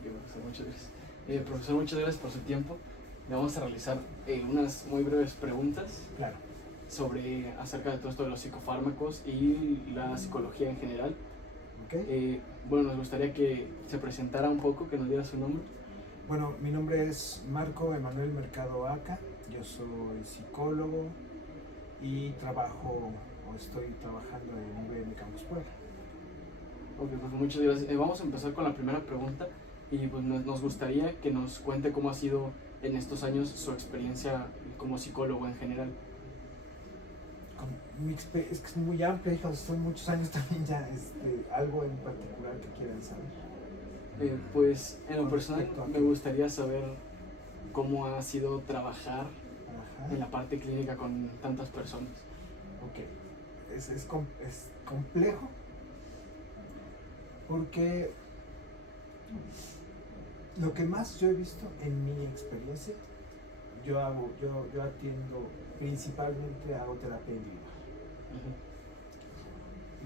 Ok, profesor, muchas gracias. Profesor, muchas gracias por su tiempo. Le vamos a realizar unas muy breves preguntas. Claro. Acerca de todo esto de los psicofármacos y la psicología en general. Okay. Bueno, nos gustaría que se presentara un poco, que nos diera su nombre. Bueno, mi nombre es Marco Emanuel Mercado Aca. Yo soy psicólogo y estoy trabajando en UVM Campus Puebla. Ok, pues muchas gracias. Vamos a empezar con la primera pregunta y pues nos gustaría que nos cuente cómo ha sido en estos años su experiencia como psicólogo en general. Es que es muy amplia, son muchos años también ya. ¿Algo en particular que quieran saber? Pues en lo personal me gustaría saber cómo ha sido trabajar en la parte clínica con tantas personas. Ok, es complejo porque lo que más yo he visto en mi experiencia, yo atiendo principalmente, hago terapia individual.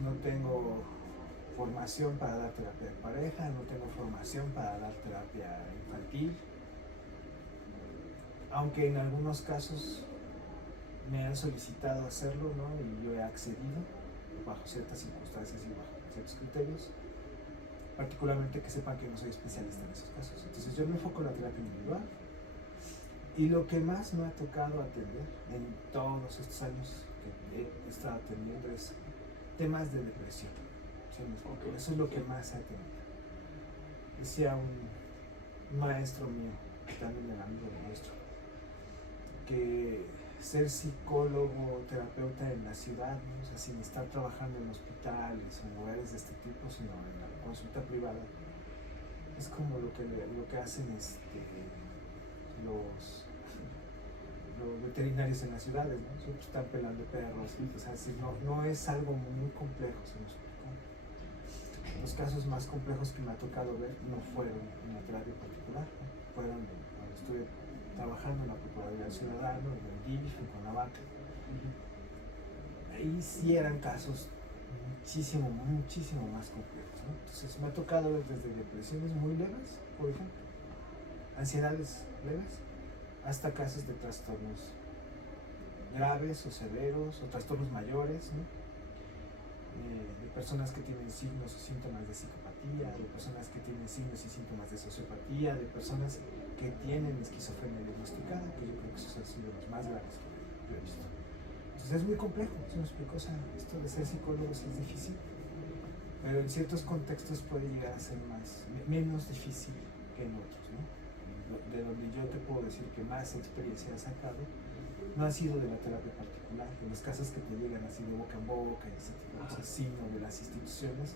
No tengo formación para dar terapia de pareja, no tengo formación para dar terapia infantil, aunque en algunos casos me han solicitado hacerlo, ¿no? Y yo he accedido bajo ciertas circunstancias y bajo ciertos criterios, particularmente que sepan que no soy especialista en esos casos. Entonces yo me enfoco en la terapia individual, y lo que más me ha tocado atender en todos estos años que he estado atendiendo es temas de depresión. Okay. Eso es lo que más he atendido. Decía un maestro mío, también el amigo de nuestro, que ser psicólogo, terapeuta en la ciudad, ¿no? O sea, sin estar trabajando en hospitales o en lugares de este tipo, sino en la consulta privada, es como lo que hacen los veterinarios en las ciudades, ¿no? Siempre están pelando perros, o sea, no es algo muy complejo, se nos explicó. Los casos más complejos que me ha tocado ver no fueron en la terapia particular, ¿no? Fueron cuando estuve trabajando en la Procuraduría Ciudadana, en el DIF, en Cuernavaca. Ahí sí eran casos muchísimo más complejos, ¿no? Entonces me ha tocado ver desde depresiones muy leves, por ejemplo, ansiedades leves, hasta casos de trastornos graves o severos o trastornos mayores, ¿no? De personas que tienen signos o síntomas de psicopatía, de personas que tienen signos y síntomas de sociopatía, de personas que tienen esquizofrenia diagnosticada, que yo creo que esos han sido los más graves que yo he visto. Entonces es muy complejo, ¿se me explicó? O sea, esto de ser psicólogo sí es difícil, pero en ciertos contextos puede llegar a ser menos difícil que en otros, ¿no? De donde yo te puedo decir que más experiencia he sacado no ha sido de la terapia particular, de los casos que te llegan así de boca en boca y ese tipo de cosas, sino de las instituciones,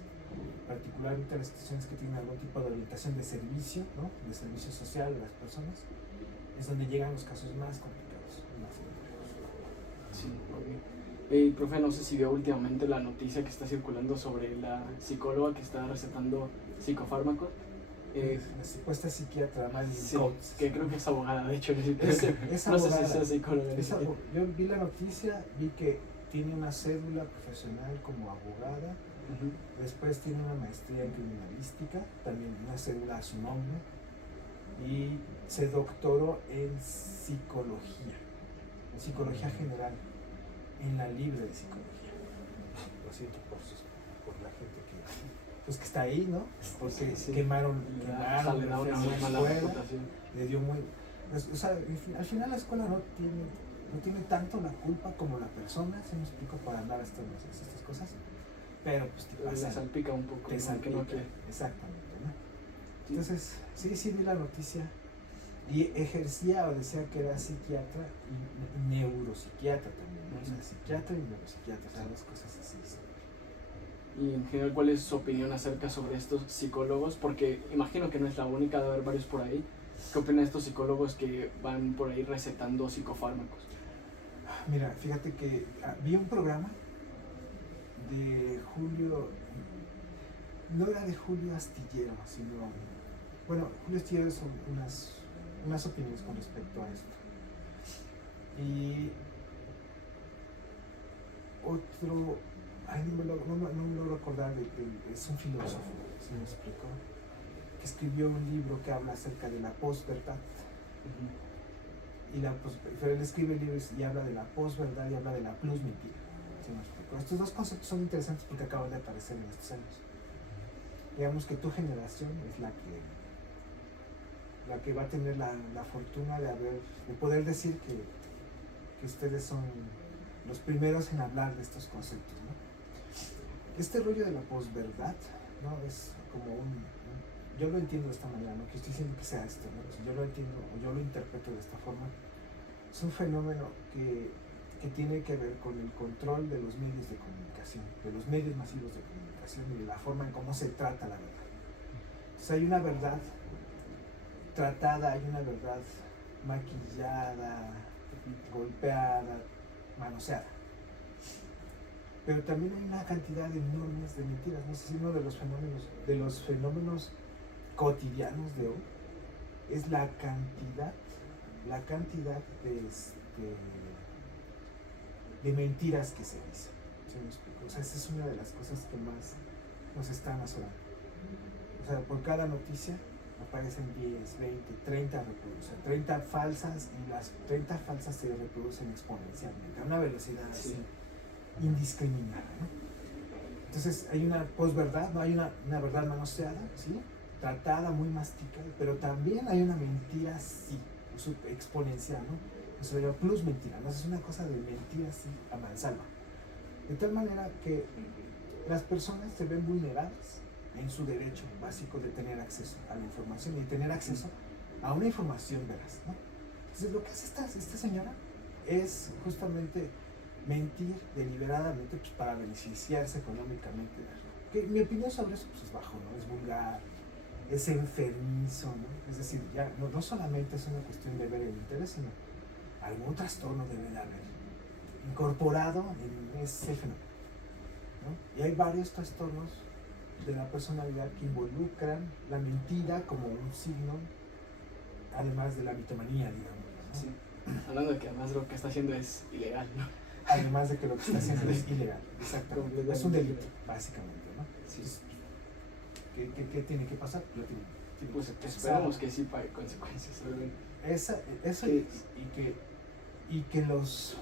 particularmente las instituciones que tienen algún tipo de orientación de servicio, ¿no? De servicio social a las personas, es donde llegan los casos más complicados, más complejos. Sí, ok. Profe, no sé si vio últimamente la noticia que está circulando sobre la psicóloga que está recetando psicofármacos. La supuesta psiquiatra Marilyn sí, Coates, que creo que es abogada, de hecho. Es no abogada, sé si es psicóloga. Yo vi la noticia, vi que tiene una cédula profesional como abogada, después tiene una maestría en criminalística, también una cédula a su nombre, y se doctoró en psicología general, en la Libre de Psicología. Lo siento por la gente que está ahí, ¿no? Porque quemaron la escuela, le dio muy... O sea, al final la escuela no tiene tanto la culpa como la persona, se me explico, para andar haciendo estas cosas, pero pues te pasa, salpica un poco, te salpica, no quiere. Exactamente, ¿no? Entonces, sí vi la noticia y ejercía o decía que era psiquiatra y neuropsiquiatra también, ¿no? O sea, psiquiatra y neuropsiquiatra, o sea, las cosas así. Y en general, ¿cuál es su opinión acerca sobre estos psicólogos? Porque imagino que no es la única, de haber varios por ahí. ¿Qué opinan de estos psicólogos que van por ahí recetando psicofármacos? Mira, fíjate que vi un programa de Julio, no era de Julio Astillero, sino, bueno, Julio Astillero son unas opiniones con respecto a esto. Y otro, no me logro acordar, es un filósofo, ¿se me explicó? Que escribió un libro que habla acerca de la posverdad. Y pero él escribe libros y habla de la posverdad y habla de la plus mentira. ¿Sí me explico? Estos dos conceptos son interesantes porque acaban de aparecer en estos años. Digamos que tu generación es la que va a tener la fortuna de poder decir que ustedes son los primeros en hablar de estos conceptos, ¿no? Este rollo de la posverdad, ¿no? Es como yo lo entiendo de esta manera, no que estoy diciendo que sea esto, ¿no? Si yo lo entiendo o yo lo interpreto de esta forma, es un fenómeno que tiene que ver con el control de los medios de comunicación, de los medios masivos de comunicación y de la forma en cómo se trata la verdad. Entonces hay una verdad tratada, hay una verdad maquillada, golpeada, manoseada. Pero también hay una cantidad enorme de mentiras. No sé si uno de los fenómenos cotidianos de hoy es la cantidad de mentiras que se dicen. ¿Sí me explico? O sea, esa es una de las cosas que más nos están asolando. O sea, por cada noticia aparecen 10, 20, 30 reproducciones, 30 falsas, y las 30 falsas se reproducen exponencialmente a una velocidad así, indiscriminada, ¿no? Entonces hay una posverdad, ¿no? Hay una verdad manoseada, ¿sí? Tratada, muy masticada, pero también hay una mentira así, exponencial, ¿no? Eso se llama plus mentira, ¿no? Es una cosa de mentira así a mansalva. De tal manera que las personas se ven vulneradas en su derecho básico de tener acceso a la información y tener acceso a una información veraz, ¿no? Entonces lo que hace esta señora es justamente mentir deliberadamente, pues, para beneficiarse económicamente. Que mi opinión sobre eso, pues, es bajo, ¿no? Es vulgar, es enfermizo, ¿no? Es decir, ya no solamente es una cuestión de ver el interés, sino algún trastorno debe de haber incorporado en ese fenómeno, ¿no? Y hay varios trastornos de la personalidad que involucran la mentira como un signo, además de la mitomanía, digamos, ¿no? Sí. Hablando de que además lo que está haciendo es ilegal, ¿no? Además de que lo que está haciendo es ilegal, exactamente. Es un delito, básicamente, ¿no? Sí. ¿Qué tiene que pasar? Lo tiene pues esperamos que sí pague consecuencias, obviamente. Eso y que los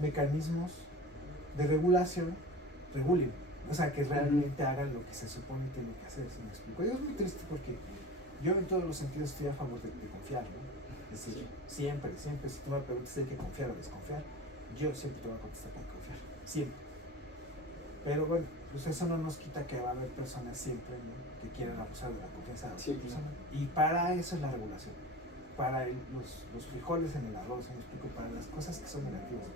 mecanismos de regulación regulen, o sea, que realmente hagan lo que se supone que tienen que hacer, ¿sí me explico? Y es muy triste porque yo en todos los sentidos estoy a favor de confiar, ¿no? Es decir, siempre, si tú me preguntas si hay que confiar o desconfiar, yo siempre te voy a contestar que hay que confiar, siempre. Pero bueno, pues eso no nos quita que va a haber personas siempre, ¿no?, que quieran abusar de la confianza de otra persona. Y para eso es la regulación. Para los frijoles en el arroz, ¿me explico? Para las cosas que son negativas.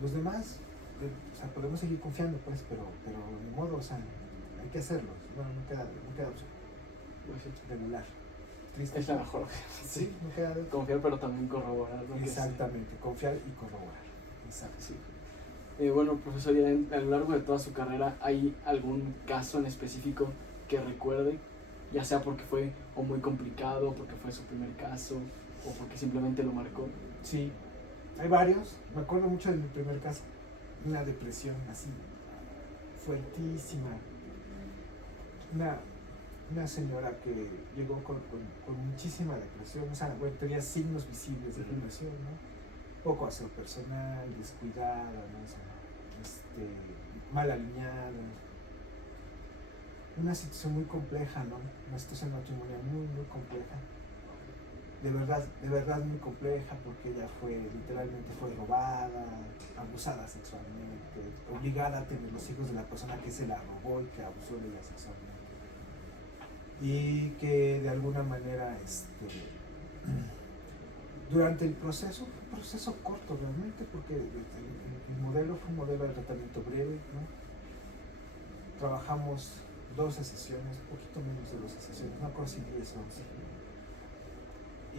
Los demás, o sea, podemos seguir confiando, pues, pero de modo, o sea, hay que hacerlo. No queda opción. Pues sí. Regular. Triste. Es la mejor. Sí, no queda de... Confiar, pero también corroborar, ¿no? Exactamente, confiar y corroborar. Exacto. Sí. Bueno, profesor, ya a lo largo de toda su carrera, ¿hay algún caso en específico que recuerde? Ya sea porque fue o muy complicado, porque fue su primer caso, o porque simplemente lo marcó. Sí, hay varios. Me acuerdo mucho de mi primer caso. Una depresión así, fuertísima. Una señora que llegó con muchísima depresión, o sea, bueno, tenía signos visibles de depresión, ¿no? Poco aseo personal, descuidada, ¿no? O sea, mal alineada. Una situación muy compleja, ¿no? Una situación matrimonial muy, muy compleja. De verdad muy compleja, porque ella literalmente fue robada, abusada sexualmente, obligada a tener los hijos de la persona que se la robó y que abusó de ella sexualmente. Y que de alguna manera, durante el proceso, fue un proceso corto realmente, porque el modelo fue un modelo de tratamiento breve, ¿no? Trabajamos 12 sesiones, un poquito menos de 12 sesiones, no acuerdo si 10 o 11.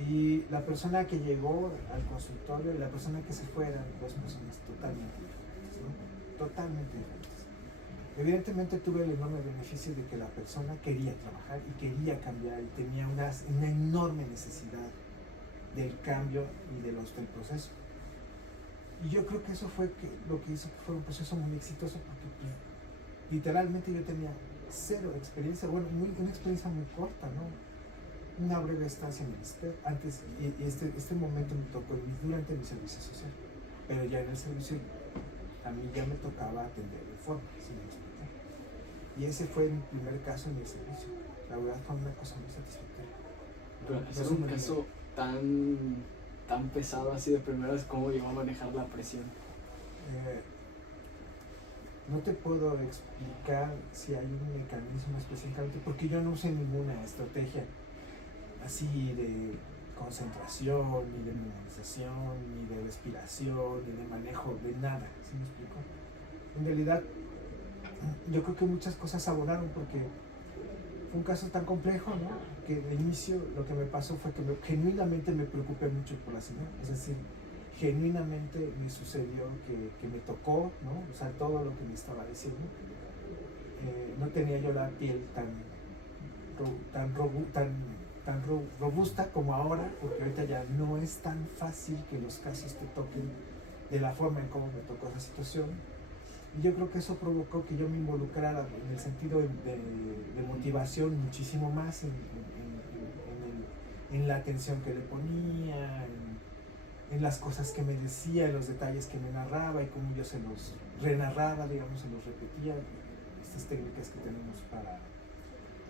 Y la persona que llegó al consultorio y la persona que se fue eran dos personas totalmente diferentes, ¿no? Totalmente diferentes. Evidentemente tuve el enorme beneficio de que la persona quería trabajar y quería cambiar y tenía una enorme necesidad del cambio y del proceso. Y yo creo que eso fue lo que hizo que fuera un proceso muy exitoso, porque pues, literalmente yo tenía cero experiencia, bueno, una experiencia muy corta, ¿no? una breve estancia en el STEP. Antes, y este momento me tocó durante mi servicio social, pero ya en el servicio a mí ya me tocaba atender de forma, sin explicar. Y ese fue mi primer caso en el servicio. La verdad fue una cosa muy satisfactoria. Pero hacer un caso tan pesado así de primeras, ¿cómo llegó a manejar la presión? No te puedo explicar si hay un mecanismo específicamente, porque yo no usé ninguna estrategia así de concentración, ni de memorización, ni de respiración, ni de manejo, de nada, ¿sí me explico? En realidad, yo creo que muchas cosas abonaron porque fue un caso tan complejo, ¿no? Que de inicio lo que me pasó fue que genuinamente me preocupé mucho por la señora, es decir, genuinamente me sucedió que me tocó, ¿no? O sea, todo lo que me estaba diciendo. No tenía yo la piel tan robusta como ahora, porque ahorita ya no es tan fácil que los casos te toquen de la forma en cómo me tocó esa situación. Y yo creo que eso provocó que yo me involucrara en el sentido de motivación muchísimo más en la atención que le ponía, en las cosas que me decía, en los detalles que me narraba y cómo yo se los renarraba, digamos, se los repetía. Estas técnicas que tenemos para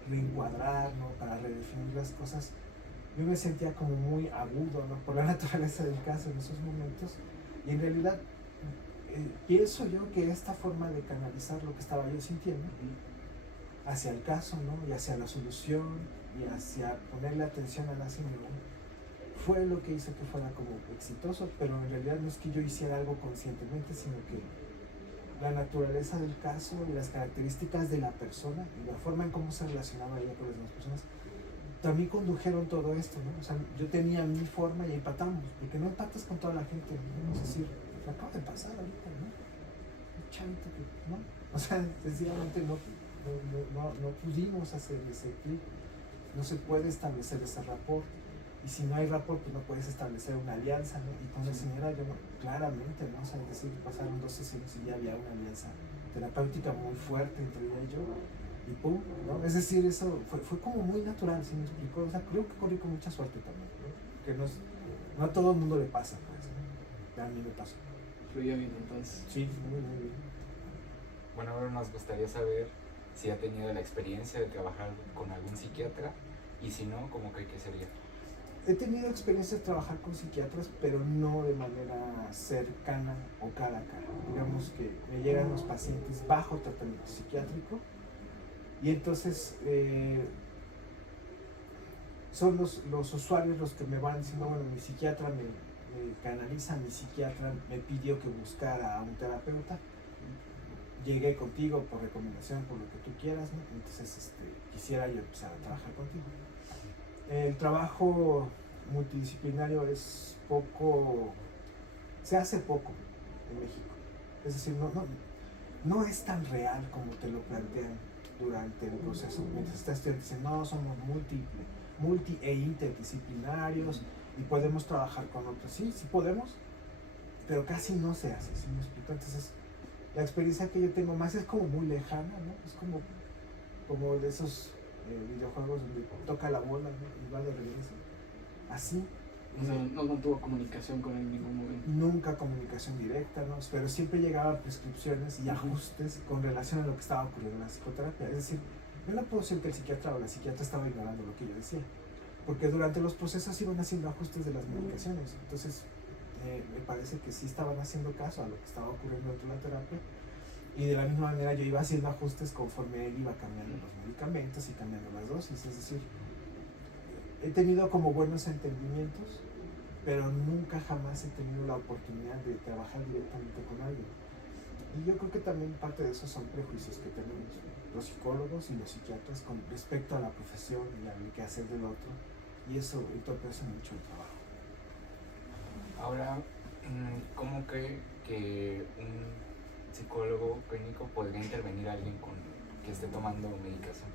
reencuadrar, ¿no? Para redefinir las cosas. Yo me sentía como muy agudo, ¿no? Por la naturaleza del caso en esos momentos. Y en realidad pienso yo que esta forma de canalizar lo que estaba yo sintiendo hacia el caso, ¿no? Y hacia la solución y hacia ponerle atención a la señora fue lo que hizo que fuera como exitoso, pero en realidad no es que yo hiciera algo conscientemente, sino que la naturaleza del caso y las características de la persona y la forma en cómo se relacionaba ella con las demás personas también condujeron todo esto, ¿no? O sea, yo tenía mi forma y empatamos, porque no empatas con toda la gente, ¿no? Es decir, me acaba de pasar ahorita, ¿no? Un chavito que, ¿no? O sea, sencillamente no pudimos hacer ese clic, no se puede establecer ese rapport. Y si no hay rapport, pues no puedes establecer una alianza, ¿no? Y con la señora yo, claramente, ¿no? O sea, es decir, pasaron 2 sesiones y ya había una alianza terapéutica muy fuerte entre ella y yo, y pum, ¿no? Es decir, eso fue como muy natural, ¿sí me explicó? O sea, creo que corrí con mucha suerte también, ¿no? Que no a todo el mundo le pasa, pues, ¿no? A mí me pasó. Fluye bien, entonces. Sí, muy bien. Bueno, ahora nos gustaría saber si ha tenido la experiencia de trabajar con algún psiquiatra, y si no, ¿cómo cree que sería? He tenido experiencia de trabajar con psiquiatras, pero no de manera cercana o cara a cara. Digamos que me llegan los pacientes bajo tratamiento psiquiátrico y entonces son los usuarios los que me van diciendo, bueno, mi psiquiatra me canaliza, mi psiquiatra me pidió que buscara a un terapeuta, llegué contigo por recomendación, por lo que tú quieras, ¿no? Entonces quisiera yo empezar a trabajar contigo. El trabajo multidisciplinario se hace poco en México. Es decir, no es tan real como te lo plantean durante el proceso. Mientras estás diciendo, no, somos multi e interdisciplinarios y podemos trabajar con otros. Sí podemos, pero casi no se hace, ¿sí me explico? Entonces, la experiencia que yo tengo más es como muy lejana, ¿no? Es como de esos videojuegos donde toca la bola, ¿no? Y va de regreso. Así. O sea, no tuvo comunicación con él en ningún momento. Nunca comunicación directa, ¿no? Pero siempre llegaban prescripciones y ajustes con relación a lo que estaba ocurriendo en la psicoterapia. Es decir, yo no puedo decir que el psiquiatra o la psiquiatra estaba ignorando lo que yo decía, porque durante los procesos iban haciendo ajustes de las medicaciones. Entonces, me parece que sí estaban haciendo caso a lo que estaba ocurriendo dentro de la terapia. Y de la misma manera yo iba haciendo ajustes conforme él iba cambiando los medicamentos y cambiando las dosis. Es decir, he tenido como buenos entendimientos, pero nunca jamás he tenido la oportunidad de trabajar directamente con alguien. Y yo creo que también parte de eso son prejuicios que tenemos los psicólogos y los psiquiatras con respecto a la profesión y al quehacer del otro. Y eso entorpece mucho el trabajo. Ahora, ¿cómo cree que un psicólogo clínico podría intervenir a alguien que esté tomando medicación?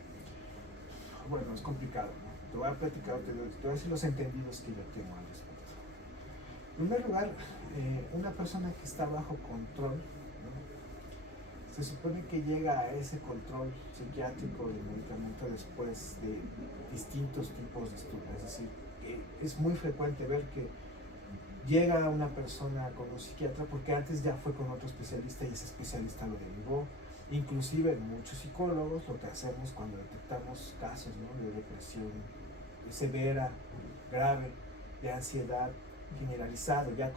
Bueno, es complicado, ¿no? Te voy a platicar, te voy a decir los entendidos que yo tengo al respecto. En primer lugar, una persona que está bajo control, ¿no? se supone que llega a ese control psiquiátrico del medicamento después de distintos tipos de estudios. Es decir, es muy frecuente ver que llega una persona con un psiquiatra porque antes ya fue con otro especialista y ese especialista lo derivó. Inclusive muchos psicólogos lo que hacemos cuando detectamos casos, ¿no?, de depresión severa, grave, de ansiedad generalizado, ya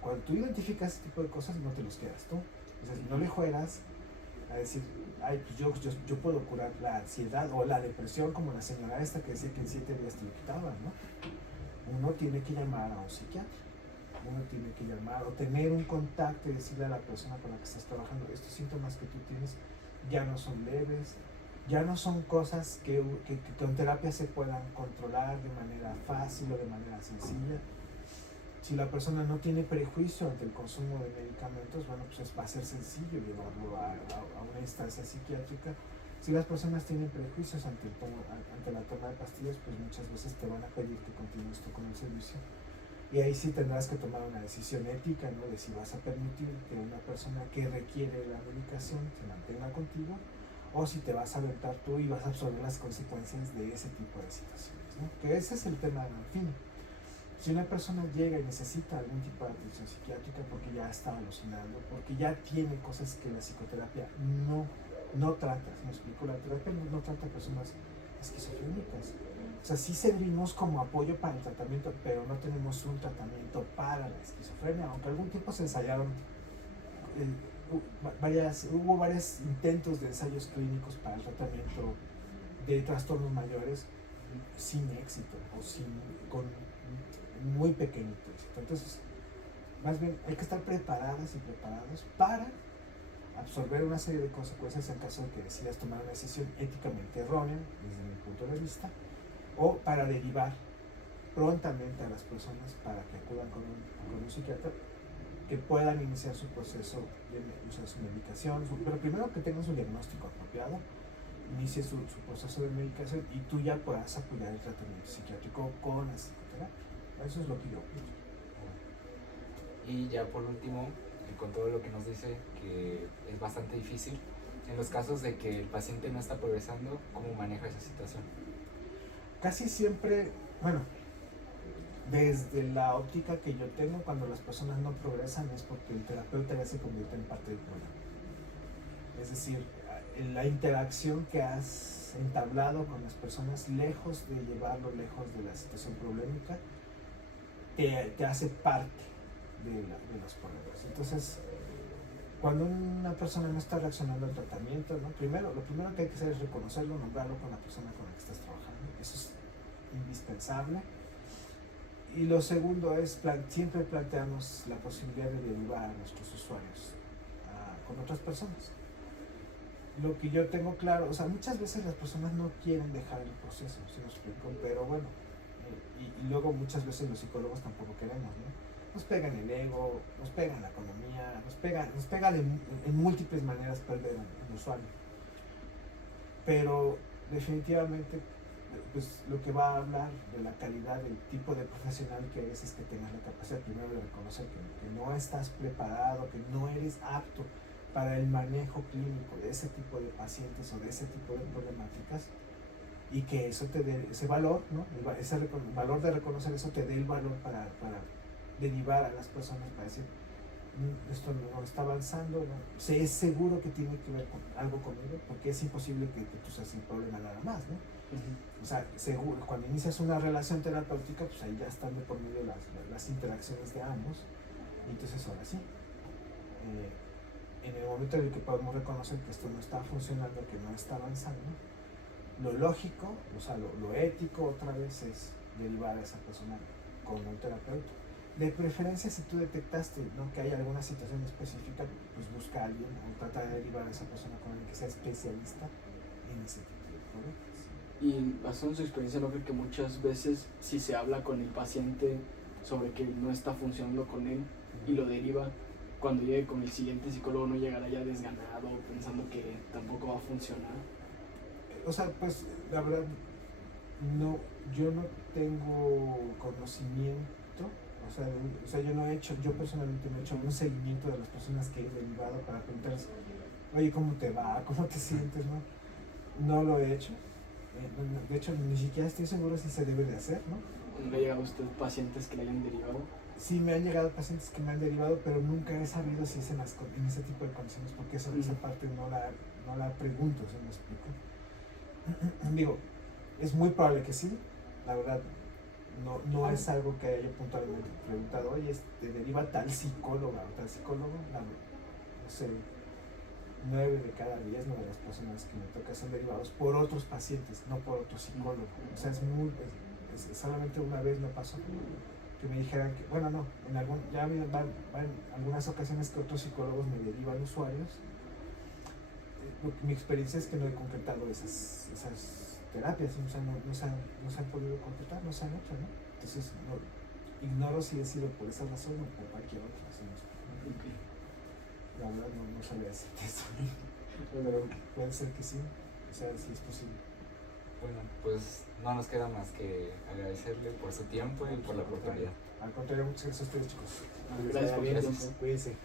cuando tú identificas ese tipo de cosas no te los quedas tú. O sea, no le juegas a decir, ay, pues yo puedo curar la ansiedad o la depresión, como la señora esta que decía que en 7 días te lo quitaba, ¿no? Uno tiene que llamar a un psiquiatra, uno tiene que llamar o tener un contacto y decirle a la persona con la que estás trabajando, estos síntomas que tú tienes ya no son leves, ya no son cosas que con terapia se puedan controlar de manera fácil o de manera sencilla. Si la persona no tiene prejuicio ante el consumo de medicamentos, bueno, pues va a ser sencillo llevarlo a una instancia psiquiátrica. Si las personas tienen prejuicios ante la toma de pastillas, pues muchas veces te van a pedir que continúes tú con el servicio. Y ahí sí tendrás que tomar una decisión ética, ¿no?, de si vas a permitir que una persona que requiere la medicación se mantenga contigo, o si te vas a aventar tú y vas a absorber las consecuencias de ese tipo de situaciones, ¿no? Que ese es el tema, en fin. Si una persona llega y necesita algún tipo de atención psiquiátrica porque ya está alucinando, porque ya tiene cosas que la psicoterapia no trata, ¿me explico? La terapia no trata a personas esquizofrénicas. O sea, sí servimos como apoyo para el tratamiento, pero no tenemos un tratamiento para la esquizofrenia, aunque algún tiempo se ensayaron, hubo varios intentos de ensayos clínicos para el tratamiento de trastornos mayores sin éxito o con muy pequeñito éxito. Entonces, más bien hay que estar preparadas y preparados para absorber una serie de consecuencias en caso de que decidas tomar una decisión éticamente errónea desde mi punto de vista, o para derivar prontamente a las personas para que acudan con un psiquiatra, que puedan iniciar su proceso de usar su medicación, pero primero que tengan su diagnóstico apropiado, inicie su proceso de medicación y tú ya puedas apoyar el tratamiento psiquiátrico con la psicoterapia. Eso es lo que yo pienso. Y ya por último, con todo lo que nos dice, que es bastante difícil, en los casos de que el paciente no está progresando, ¿cómo maneja esa situación? Casi siempre, bueno, desde la óptica que yo tengo, cuando las personas no progresan es porque el terapeuta ya se convierte en parte del problema. Es decir, la interacción que has entablado con las personas, lejos de llevarlo lejos de la situación problemática, te hace parte de los problemas. Entonces, cuando una persona no está reaccionando al tratamiento, ¿no?, lo primero que hay que hacer es reconocerlo, nombrarlo con la persona con la que estás trabajando. Eso es indispensable. Y lo segundo es, siempre planteamos la posibilidad de derivar a nuestros usuarios con otras personas. Lo que yo tengo claro, o sea, muchas veces las personas no quieren dejar el proceso, ¿sí me explico? Pero bueno, y luego muchas veces los psicólogos tampoco queremos, ¿no? Nos pegan el ego, nos pegan la economía, nos pegan en múltiples maneras perder un usuario. Pero definitivamente, pues lo que va a hablar de la calidad del tipo de profesional que eres es que tengas la capacidad primero de reconocer que no estás preparado, que no eres apto para el manejo clínico de ese tipo de pacientes o de ese tipo de problemáticas, y que eso te dé ese valor, ¿no? Ese valor de reconocer eso te dé el valor para derivar a las personas, para decir, esto no está avanzando, ¿no? Es seguro que tiene que ver con algo conmigo, porque es imposible que tú seas el problema nada más, ¿no? Uh-huh. O sea, seguro, cuando inicias una relación terapéutica, pues ahí ya están de por medio las interacciones de ambos, y entonces ahora sí, en el momento en el que podemos reconocer que esto no está funcionando, que no está avanzando, lo lógico, o sea, lo ético otra vez es derivar a esa persona con un terapeuta. De preferencia, si tú detectaste, ¿no?, que hay alguna situación específica, pues busca a alguien o trata de derivar a esa persona con alguien que sea especialista en ese tipo de problemas. Y basado en su experiencia, ¿no cree que muchas veces si se habla con el paciente sobre que no está funcionando con él y lo deriva, cuando llegue con el siguiente psicólogo no llegará ya desganado, pensando que tampoco va a funcionar? O sea, pues la verdad, yo no tengo conocimiento, yo personalmente no he hecho un seguimiento de las personas que he derivado para preguntarles, oye, ¿cómo te va? ¿Cómo te sientes? ¿No? No lo he hecho. De hecho, ni siquiera estoy seguro si se debe de hacer, ¿no? ¿Le ha llegado a usted pacientes que le hayan derivado? Sí, me han llegado pacientes que me han derivado, pero nunca he sabido si es en ese tipo de condiciones, porque esa parte no la pregunto, ¿se me explico? Digo, es muy probable que sí, la verdad, no es algo que haya yo puntualmente preguntado, oye, ¿te deriva tal psicóloga o tal psicólogo? No sé, 9 de cada 10 de las personas que me tocan son derivados por otros pacientes, no por otro psicólogo. O sea, solamente una vez me pasó que me dijeran que, bueno, no, ya ha habido en algunas ocasiones que otros psicólogos me derivan usuarios. Mi experiencia es que no he concretado esas terapias, o sea, no se han podido concretar, no se han hecho, ¿no? Entonces, ignoro si he sido por esa razón o por cualquier otra razón. Okay. La verdad no sabía decirte eso, pero puede ser que sí, o sea, sí es posible. Bueno, pues no nos queda más que agradecerle por su tiempo y por la oportunidad. Al contrario, muchas gracias a ustedes, chicos. Gracias por Bien, su tiempo. cuídense.